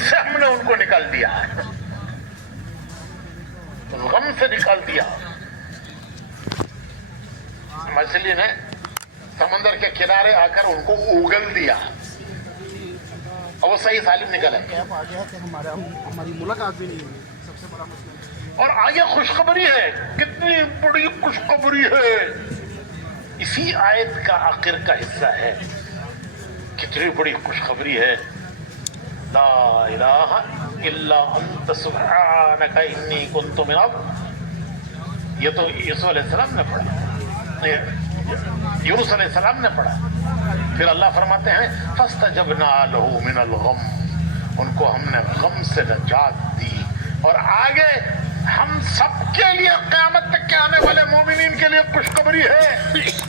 से हमने उनको निकाल दिया, गम से निकाल दिया। मछली ने समंदर के किनारे आकर उनको उगल दिया और वो सही सालिम निकला। हमारी मुलाकात भी नहीं हुई, सबसे बड़ा मसला। और आगे खुशखबरी है, कितनी बड़ी खुशखबरी है, इसी आयत का आखिर का हिस्सा है। कितनी बड़ी खुशखबरी है, ला इलाहा इल्ला अंत सुब्हानका इन्नी कुन्तु मिनल। ये तो यूसुफ अलैहिस्सलाम ने पढ़ा, यूनुस अलैहिस्सलाम ने पढ़ा। फिर अल्लाह फरमाते हैं फस्तजबना लहू मिनल गम, उनको हमने गम से नजात दी। और आगे हम सबके लिए क़यामत तक के आने वाले मोमिनीन के लिए खुशखबरी है,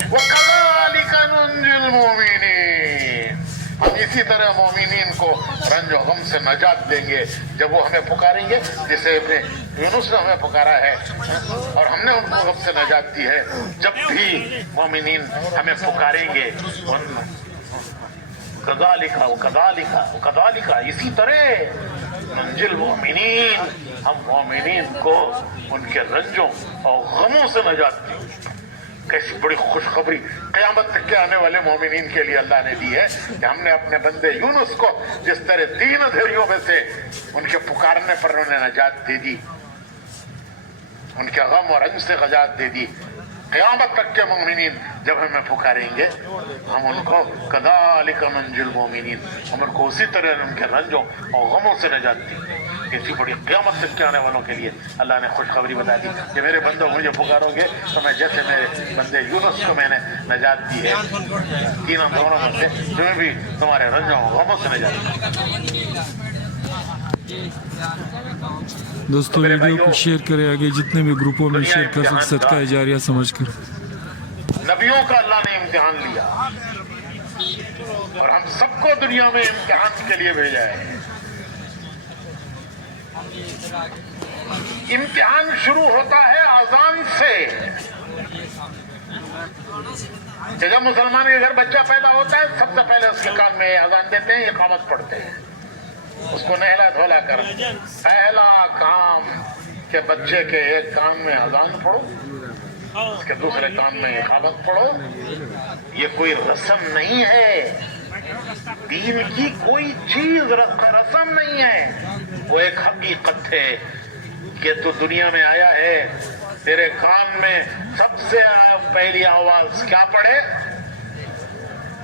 वकज़ालिका नुंजिल मोमिनीन, हम इसी तरह मोमिनीन को रंज और गम से नजात देंगे जब वो हमें पुकारेंगे, जिसे यूनुस ने हमें पुकारा है और हमने उनको गम से नजात दी है। जब भी मोमिनीन हमें पुकारेंगे, कज़ालिका वकज़ालिका वकज़ालिका, इसी तरह मंजिल मोमिनीन, हम मोमिनीन को उनके रंजों और गमों से नजात देंगे। कैसी बड़ी खुशखबरी क़यामत तक के आने वाले मोमिनीन के लिए अल्लाह ने दी है कि हमने अपने बंदे यूनुस को जिस तरह 3 अंधेरियों में से उनके पुकारने पर उन्हें नजात दे दी, उनके गम और रंज से नजात दे दी। क़यामत तक के मोमिनीन जब हमें पुकारेंगे, हम उनको कज़ालिका नंजिल मोमिनीन, हम उनको उसी तरह उनके रंजों और गमों से नजात दी। इसी बड़ी क़यामत तक के आने वालों के लिए अल्लाह ने खुशखबरी बता दी कि मेरे बंदों मुझे पुकारोगे तो मैं जैसे मेरे बंदे यूनुस को मैंने नजात दी है 3 अंधेरों में से, तुम्हें भी तुम्हारे रंजों और गमों से नजात दी। दोस्तों वीडियो को शेयर करें आगे, जितने भी ग्रुपों में शेयर कर सकते, सदका जारिया समझकर। नबियों का अल्लाह ने इम्तिहान लिया और हम सबको दुनिया में इम्तिहान के लिए भेजा है। इम्तिहान शुरू होता है अजान से। जब मुसलमान के घर बच्चा पैदा होता है, सबसे पहले उसके कान में अजान देते हैं, इकामत पढ़ते हैं, उसको नहला धोला कर पहला काम के बच्चे के एक कान में अजान पढ़ो, उसके दूसरे कान में इकामत पढ़ो। ये कोई रस्म नहीं है, दीन की कोई चीज रस्म नहीं है, वो एक हकीकत है कि तू दुनिया में आया है, तेरे कान में सबसे पहली आवाज क्या पड़े?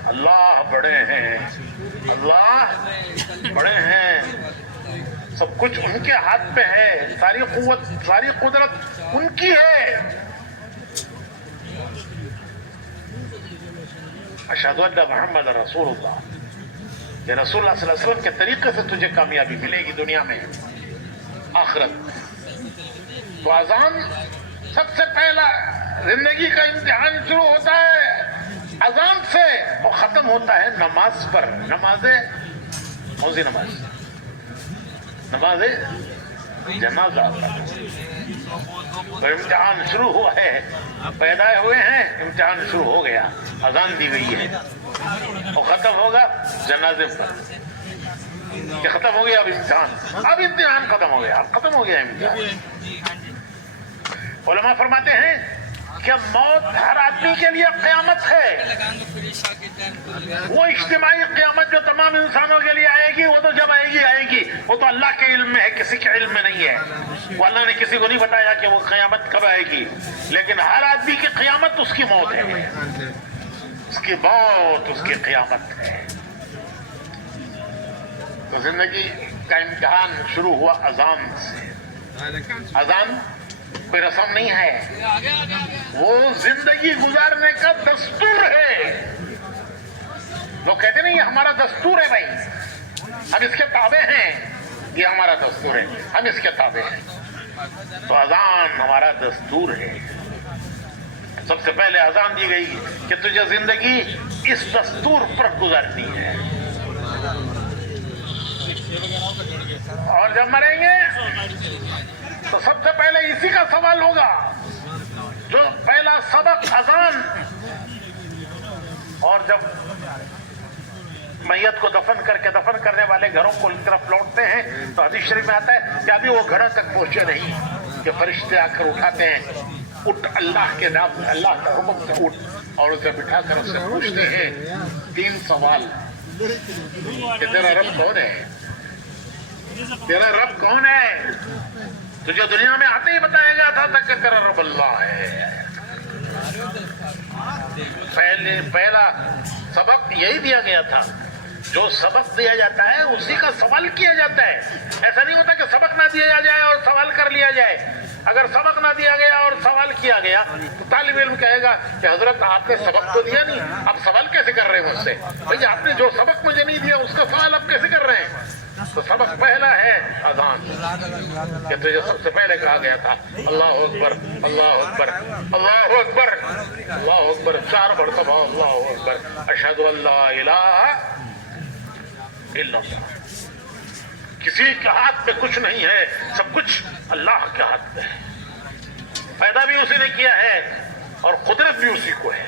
अल्लाह बड़े हैं, अल्लाह बड़े हैं, सब कुछ उनके हाथ पे है, सारी कुव्वत सारी कुदरत उनकी है। अशहदु अन्ना मुहम्मद रसूलुल्लाह, ये रसूलुल्लाह सल्लल्लाहु अलैहि वसल्लम के तरीके से तुझे कामयाबी मिलेगी दुनिया में आखिरत। तो अजान सबसे पहला जिंदगी का इम्तिहान शुरू होता है अजान से और खत्म होता है नमाज पर। नमाज़े कौन सी नमाज? नमाज़े जनाजा। तो इम्तिहान शुरू हुआ है, पैदा हुए हैं, इम्तिहान शुरू हो गया, अजान दी गई है और खत्म होगा जनाजे पर। कि खत्म हो गया अब इम्तिहान, अब इम्तिहान खत्म हो गया, खत्म हो गया इम्तिहान। उलमा फरमाते हैं कि मौत हर आदमी के लिए क़यामत है। वो इज्तिमाई क़यामत जो तमाम इंसानों के लिए आएगी, वो तो जब आएगी आएगी, वो तो अल्लाह के इल्म में है, किसी के इल्म में नहीं है। वो अल्लाह ने किसी को नहीं बताया कि वो क़यामत कब आएगी, लेकिन हर आदमी की क़यामत उसकी मौत है, उसकी मौत उसकी क़यामत है। तो जिंदगी का इम्तिहान शुरू हुआ अजान से। अजान कोई रस्म नहीं है, वो जिंदगी गुजारने का दस्तूर है। लोग कहते नहीं ये हमारा दस्तूर है भाई, हम इसके ताबे हैं, ये हमारा दस्तूर है, हम इसके ताबे हैं। तो अजान हमारा दस्तूर है। सबसे पहले अजान दी गई कि तुझे जिंदगी इस दस्तूर पर गुजारनी है, और जब मरेंगे तो सबसे पहले इसी का सवाल होगा। जो पहला सबक अजान, और जब मैयत को दफन करके दफन करने वाले घरों को तरफ लौटते हैं तो हदीस शरीफ में आता है कि अभी वो घरों तक पहुंचे नहीं कि फरिश्ते आकर उठाते हैं, उठ अल्लाह के नाम, अल्लाह के हुक्म से उठ, और उसे बिठाकर उससे पूछते हैं 3 सवाल कि तेरा रब कौन है, तेरा रब कौन है। तुझे दुनिया में आते ही बताया गया था कि तेरा रब अल्लाह है। पहला सबक यही दिया गया था, जो सबक दिया जाता है उसी का सवाल किया जाता है। ऐसा नहीं होता कि सबक ना दिया जाए और सवाल कर लिया जाए। अगर सबक ना दिया गया और सवाल किया गया तो तालिब इल्म कहेगा कि हजरत आपने सबक तो दिया नहीं, आप सवाल कैसे कर रहे हैं मुझसे? भाई आपने जो सबक मुझे नहीं दिया उसका सवाल आप कैसे कर रहे हैं? तो सबक पहला है अजान, कि तुझे सबसे पहले कहा गया था अल्लाह अकबर, अल्लाह अकबर, अल्लाह अकबर, अल्लाह अकबर, 4 मरतबा अल्लाह अकबर, अशहदु अल्ला इलाहा इल्लल्लाह। किसी के हाथ में कुछ नहीं है, सब कुछ अल्लाह के हाथ में है। पैदा भी उसी ने किया है और कुदरत भी उसी को है।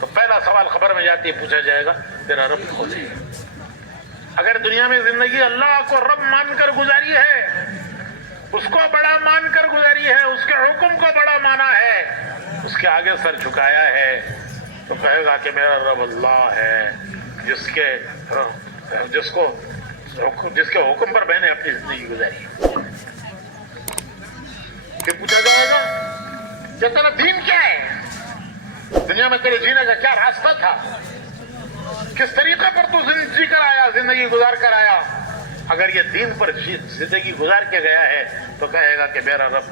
तो पहला सवाल खबर में जाती है, पूछा जाएगा तेरा रब कौन है। अगर दुनिया में जिंदगी अल्लाह को रब मानकर गुजारी है, उसको बड़ा मानकर गुजारी है, उसके हुक्म को बड़ा माना है, उसके आगे सर झुकाया है, तो कहेगा कि मेरा रब अल्लाह है, जिसके हुक्म पर मैंने अपनी जिंदगी गुजारी। फिर पूछा जाएगा कि तेरा दीन क्या है, दुनिया में तेरे जीने का क्या रास्ता था, किस तरीके पर तू जी कर आया, जिंदगी गुजार कर आया। अगर ये दीन पर जिंदगी गुजार के गया है तो कहेगा कि मेरा रब,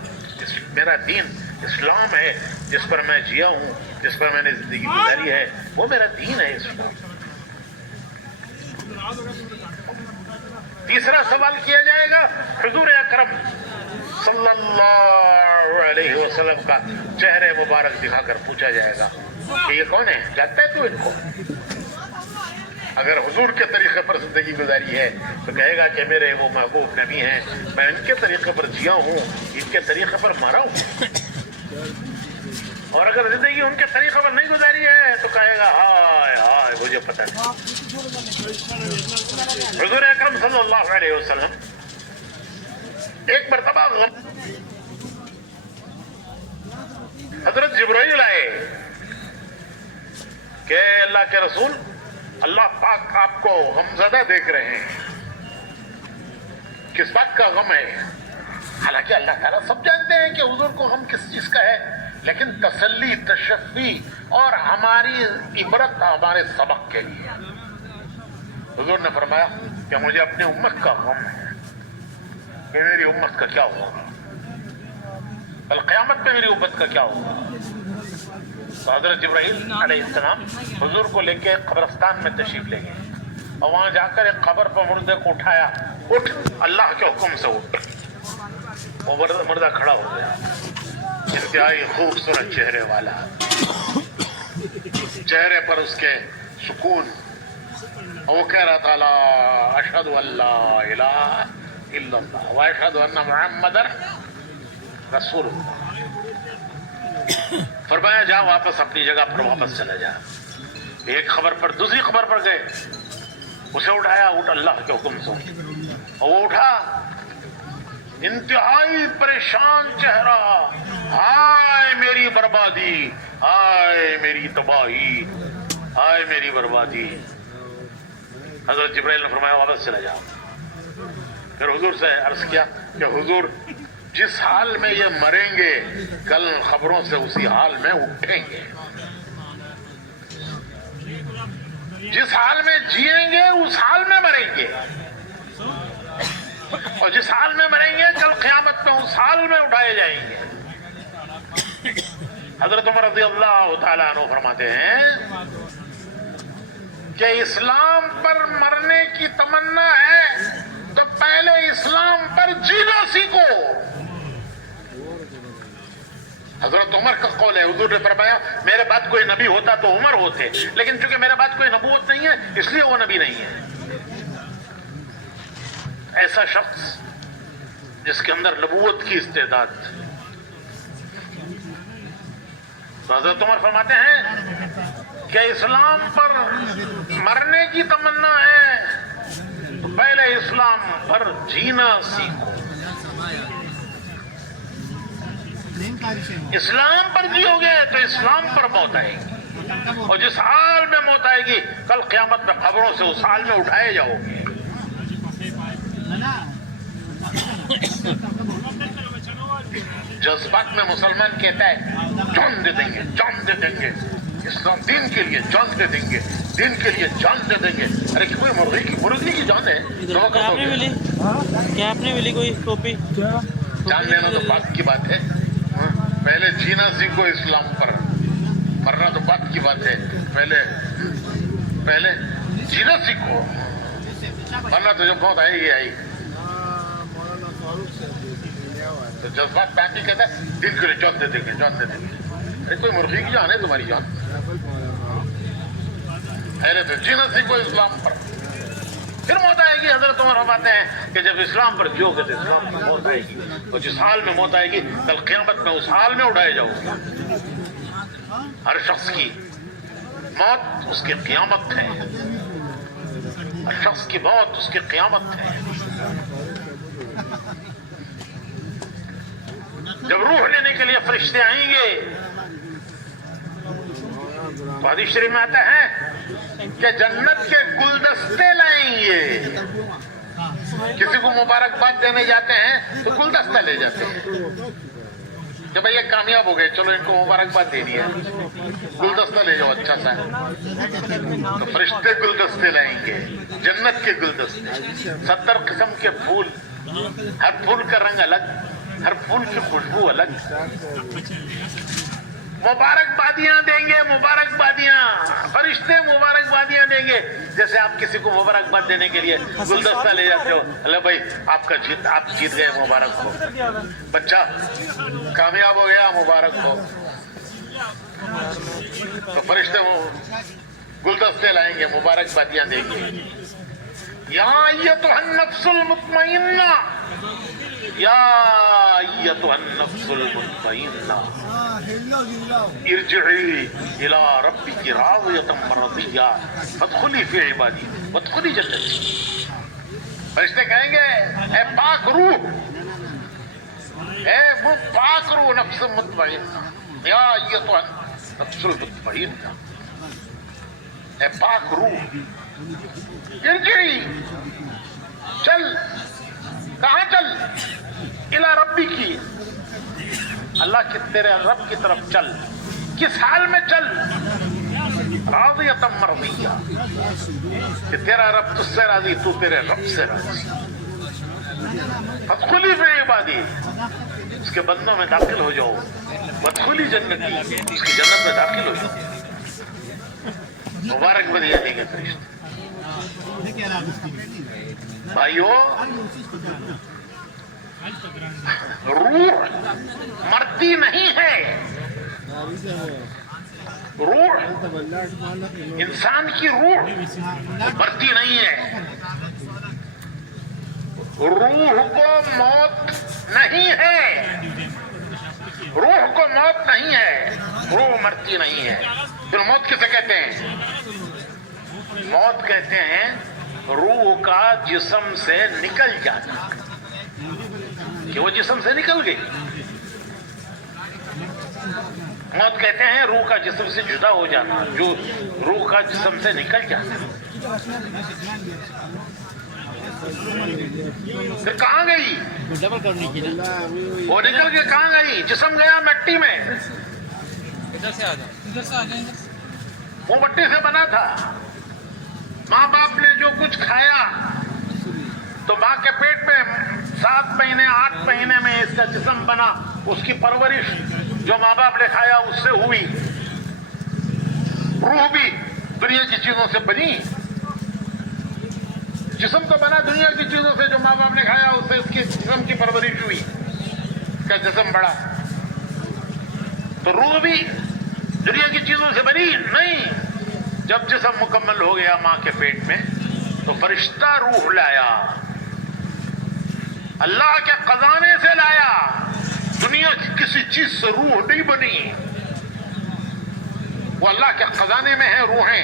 मेरा दीन इस्लाम है, जिस पर मैं जिया हूं, जिस पर मैंने जिंदगी गुजारी है, वो मेरा दीन है इस्लाम। तीसरा सवाल किया जाएगा हुजूर अकरम सल्लल्लाहु अलैहि वसल्लम का चेहरे मुबारक दिखाकर पूछा जाएगा कि ये कौन है, जानता है तू इनको? अगर हुजूर के तरीके पर जिंदगी गुजारी है तो कहेगा कि मेरे वो महबूब नबी हैं, मैं इनके तरीके पर जिया हूँ, इनके तरीके पर मरा हूँ। और अगर जिंदगी उनके तरीके पर नहीं गुजारी है तो कहेगा हाय हाय मुझे पता नहीं। हुजूर अकरम सल्लल्लाहु अलैहि वसल्लम एक मरतबा हजरत जिब्राइल आए कि अल्लाह के रसूल, अल्लाह पाक आपको गमज़दा देख रहे हैं, किस बात का गम है? हालांकि अल्लाह ताला सब जानते हैं कि हुजूर को गम किस चीज का है, लेकिन तसल्ली, तशफ़ी और हमारी इबरत, हमारे सबक के लिए हुजूर ने फरमाया कि मुझे अपनी उम्मत का गम है कि मेरी उम्मत का क्या होगा, कल क़यामत में मेरी उम्मत का क्या होगा। तो हजरत जिब्राइल अलैहिस्सलाम हुजूर को लेके कब्रिस्तान में तशरीफ ले गए और वहां जाकर एक कब्र पर मुर्दे को उठाया, उठ, अल्लाह के हुक्म से उठ। वो मुर्दा खड़ा हो गया, इंतहाई खूबसूरत चेहरे वाला, चेहरे पर उसके सुकून, वो कह रहा था ला अशहदु अल्ला इलाहा इल्लल्लाह व अशहदु अन्ना मुहम्मदन रसूलुल्लाह। फरमाया जा वापस अपनी जगह पर वापस चला जा। एक खबर पर दूसरी खबर पर गए, उसे उठाया, उठ अल्लाह के हुक्म से, और वो उठा, इंतहाई परेशान चेहरा, हाय मेरी बर्बादी, हाय मेरी तबाही, हाय मेरी बर्बादी। हजरत जिब्राइल ने फरमाया वापस चला जा। फिर हुजूर से अर्ज किया कि हुजूर जिस हाल में ये मरेंगे कल खबरों से उसी हाल में उठेंगे, जिस हाल में जिएंगे उस हाल में मरेंगे, और जिस हाल में मरेंगे कल क़यामत में उस हाल में उठाए जाएंगे। हजरत उमर रज़ियल्लाहु ताला अन्हु फरमाते हैं कि इस्लाम पर मरने की तमन्ना है तो पहले इस्लाम पर जीना सीखो। हजरत उमर का कौल है, हुजूर ने फरमाया मेरे बाद कोई नबी होता तो उमर होते, लेकिन चूंकि मेरे बाद कोई नबूवत नहीं है इसलिए वो नबी नहीं है। ऐसा शख्स जिसके अंदर नबूवत की इस्तेदाद। तो हजरत उमर फरमाते हैं کہ اسلام پر مرنے کی تمنا ہے تو پہلے اسلام پر جینا سیکھو. اسلام پر جیو گے تو اسلام پر موت آئے گی, اور جس حال میں موت آئے گی کل قیامت میں قبروں سے اس حال میں اٹھائے جاؤ گے. جذبات میں مسلمان کہتا ہے جان دے دیں گے, جان دے دیں گے, اسلام دین کے لیے جان دے دیں گے, دین کے لیے جان دے دیں گے. ارے کوئی مرغی کی جان ہے کیا آپ نے ملی کوئی ٹوپی؟ جان لینا تو بات کی بات ہے, پہلے جینا سیکھو اسلام پر, مرنا تو بات کی بات ہے. پہلے جینا سیکھو, ورنہ تو جب موت آئے گی آئی. تو جذبات باقی کہتا ہے دین کے لیے جان دے دیں گے, جان دے دیں گے. ارے کوئی مرغی کی جان ہے تمہاری جان؟ پہلے تو جینا سیکھو اسلام پر, پھر موت آئے گی. حضرت عمر فرماتے ہیں کہ جب اسلام پر جیو گے تو اسلام میں موت آئے گی, اور جس حال میں موت آئے گی کل قیامت میں اس حال میں اٹھائے جاؤ گے. ہر شخص کی موت اس کی قیامت ہے, ہر شخص کی موت اس کی قیامت ہے. جب روح لینے کے لیے فرشتے آئیں گے تو حدیث شریف میں آتا ہے کہ جنت کے گلدستے لائیں گے. کسی کو مبارکباد دینے جاتے ہیں تو گلدستہ لے جاتے ہیں کہ بھئی یہ کامیاب ہو گئے, چلو ان کو مبارکباد دے دیا, گلدستہ لے جاؤ اچھا سا. تو فرشتے گلدستے لائیں گے, جنت کے گلدستے, 70 قسم کے پھول, ہر پھول کا رنگ الگ, ہر پھول کی خوشبو الگ. مبارکبادیاں دیں گے, مبارکبادیاں, فرشتے مبارکبادیاں دیں گے. جیسے آپ کسی کو مبارکباد دینے کے لیے گلدستہ لے جاتے ہو, اللہ بھائی آپ جیت گئے, مبارک ہو, بچہ کامیاب ہو گیا, مبارک ہو. تو فرشتے گلدستے لائیں گے, مبارکبادیاں دیں گے. یا ایتھا النفس المطمئنہ, یا ایتھا النفس المطمئنہ ارجعی الی ربک راضیۃ مرضیہ فادخلی فی عبادی وادخلی جنتی. فرشتے کہیں گے اے پاک روح, اے وہ پاک روح نفس مطمئنہ, یا ایتھا النفس المطمئنہ, اے پاک روح ارجعی, چل. کہاں چل؟ الی ربی کی, اللہ کے تیرے رب کی طرف چل. کس حال میں چل؟ راضیۃ مرضیہ, کہ تیرا رب تجھ سے راضی, تو تیرے رب سے راضی. فادخلی فی عبادی, اس کے بندوں میں داخل ہو جاؤ. وادخلی جنتی, اس کی جنت میں داخل ہو جاؤ. مبارک بدیا دیں گے فرشتے. بھائیو, روح مرتی نہیں ہے. روح, انسان کی روح مرتی نہیں ہے. روح کو موت نہیں ہے, روح کو موت نہیں ہے, روح مرتی نہیں ہے. پھر موت کسے کہتے ہیں؟ موت کہتے ہیں روح کا جسم سے نکل جانا, کہ وہ جسم سے نکل گئی. موت کہتے ہیں روح کا جسم سے جدا ہو جانا, جو روح کا جسم سے نکل جانا. پھر کہاں گئی؟ وہ نکل کے کہاں گئی؟ جسم گیا مٹی میں. وہ مٹی سے بنا تھا. ماں باپ نے جو کچھ کھایا تو ماں کے پیٹ میں 7 مہینے 8 مہینے میں اس کا جسم بنا. اس کی پرورش جو ماں باپ نے کھایا اس سے ہوئی. روح بھی دنیا کی چیزوں سے بنی, جسم تو بنا دنیا کی چیزوں سے, جو ماں باپ نے کھایا اس سے اس کی جسم کی پرورش ہوئی, کا جسم بڑا. تو روح بھی دنیا کی چیزوں سے بنی نہیں. جب جسم مکمل ہو گیا ماں کے پیٹ میں تو فرشتہ روح لایا, اللہ کے خزانے سے لایا. دنیا کی کسی چیز سے روح نہیں بنی. वो अल्लाह के खजाने में है रूहें,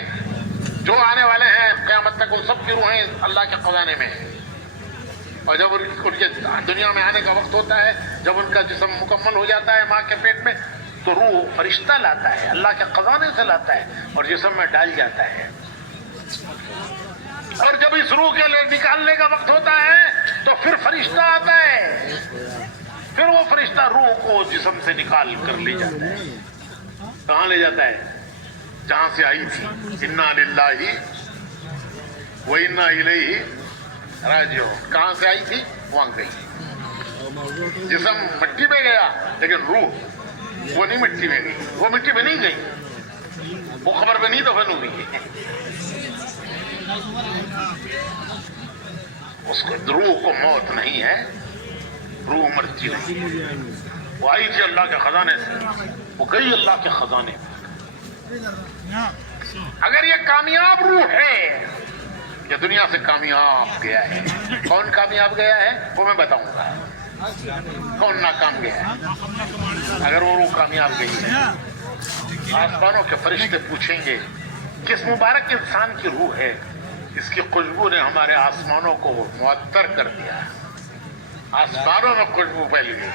जो आने वाले हैं क़यामत तक उन सब की रूहें अल्लाह के खजाने में है। और जब उनके दुनिया में आने का वक्त होता है, जब उनका जिस्म मुकम्मल हो जाता है माँ के पेट में, तो रूह फरिश्ता लाता है, अल्लाह के खजाने से लाता है और जिस्म में डाल जाता है। और जब इस रूह के लिए निकालने का वक्त होता है तो फिर फरिश्ता आता है, फिर वो फरिश्ता रूह को जिस्म से निकाल कर ले जाता है। कहाँ ले जाता है? जहां से आई थी। इन्ना लिल्लाहि व इन्ना इलैहि राजिऊन। कहां से आई थी वहां गई। जिस्म मिट्टी में गया लेकिन रूह वो नहीं मिट्टी में गई, वो मिट्टी में नहीं गई, वो खबर में नहीं दफन हुई। उसको रूह को मौत नहीं है, रूह मरती नहीं। वो आई थी अल्लाह के खजाने से, वो गई अल्लाह के खजाने। अगर ये कामयाब रूह है, ये दुनिया से कामयाब गया है। कौन कामयाब गया है वो मैं बताऊंगा, कौन नाकाम गया है। अगर वो रूह कामयाब गई है, आसमानों के फरिश्ते पूछेंगे किस मुबारक इंसान की रूह है, इसकी खुशबू ने हमारे आसमानों को मुअत्तर कर दिया। आसमानों में खुशबू फैल गई।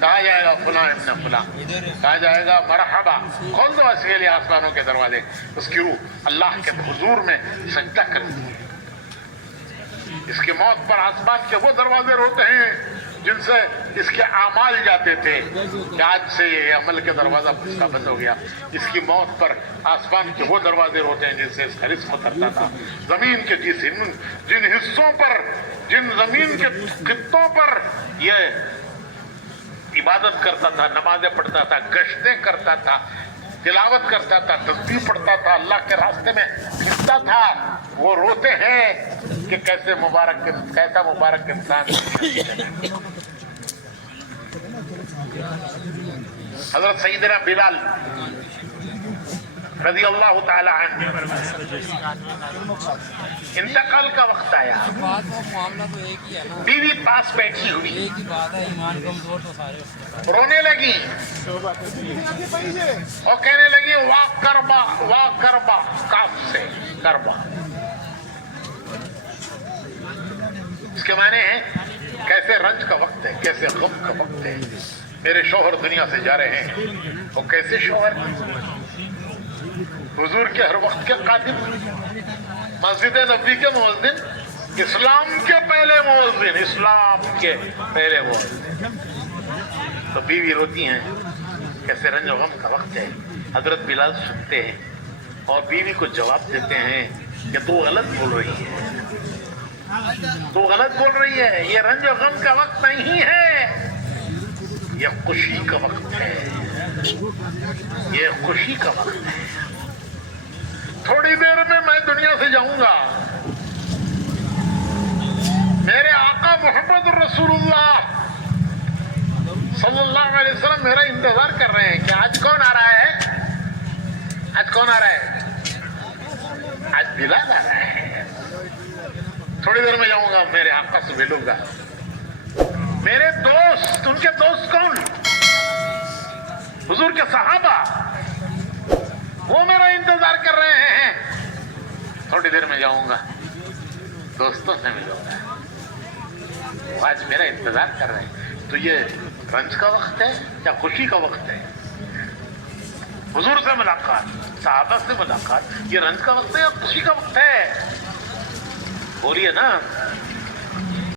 कहा जाएगा फुला इब्न फुला, कहा जाएगा मरहबा, खोल दो इसके लिए आसमानों के दरवाजे। उसकी रूह अल्लाह के हुजूर में सजदा करती है। इसकी मौत पर आसमान के वो दरवाजे रोते हैं जिनसे इसके आमाल जाते थे कि आज से ये अमल के दरवाजा इसका बंद हो गया। इसकी मौत पर आसमान के वो दरवाजे रोते हैं जिनसे इसका रिस्क उतरता था। जमीन के जिन हिस्सों पर, जिन जमीन के खित्तों पर ये इबादत करता था, नमाजें पढ़ता था, गश्तें करता था, तिलावत करता था, तस्बीह पढ़ता था, अल्लाह के रास्ते में फिरता था, वो रोते हैं कि कैसा मुबारक इंसान। हजरत सईदना बिलाल रज़ी अल्लाह ताला अन्हु, इंतकाल का वक्त आया, बीवी पास बैठी हुई, रोने लगी और कहने लगी वाह करबा, काफ से करबा। इसके माने हैं कैसे रंज का वक्त है, कैसे गम का वक्त है। मेरे शौहर दुनिया से जा रहे हैं, और कैसे शौहर, हुजूर के हर वक्त के कातिब, मस्जिद नबी के मुअज्जिन, इस्लाम के पहले मुअज्जिन, इस्लाम के पहले मुअज्जिन। तो बीवी रोती हैं, कैसे रंज और गम का वक्त है। हजरत बिलाल सुनते हैं और बीवी को जवाब देते हैं कि तू गलत बोल रही है, तू गलत बोल रही है, ये रंज और गम का वक्त नहीं है, ये खुशी का वक्त है, ये खुशी का वक्त है। थोड़ी देर में मैं दुनिया से जाऊंगा, मेरे आका मोहम्मद रसूलुल्लाह सल्लल्लाहु अलैहि वसल्लम मेरा इंतजार कर रहे हैं कि आज कौन आ रहा है, आज कौन आ रहा है, आज बिलाल आ रहा है। थोड़ी देर में जाऊंगा, मेरे आका से मिलूंगा। मेरे दोस्त, उनके दोस्त कौन, हुजूर के सहाबा, वो मेरा इंतजार कर रहे हैं। थोड़ी देर में जाऊंगा, दोस्तों से मिलूंगा, आज मेरा इंतजार कर रहे हैं। तो ये रंज का वक्त है या खुशी का वक्त है? हुजूर से मुलाकात, सहाबा से मुलाकात, ये रंज का वक्त है या खुशी का वक्त है? बोलिए ना।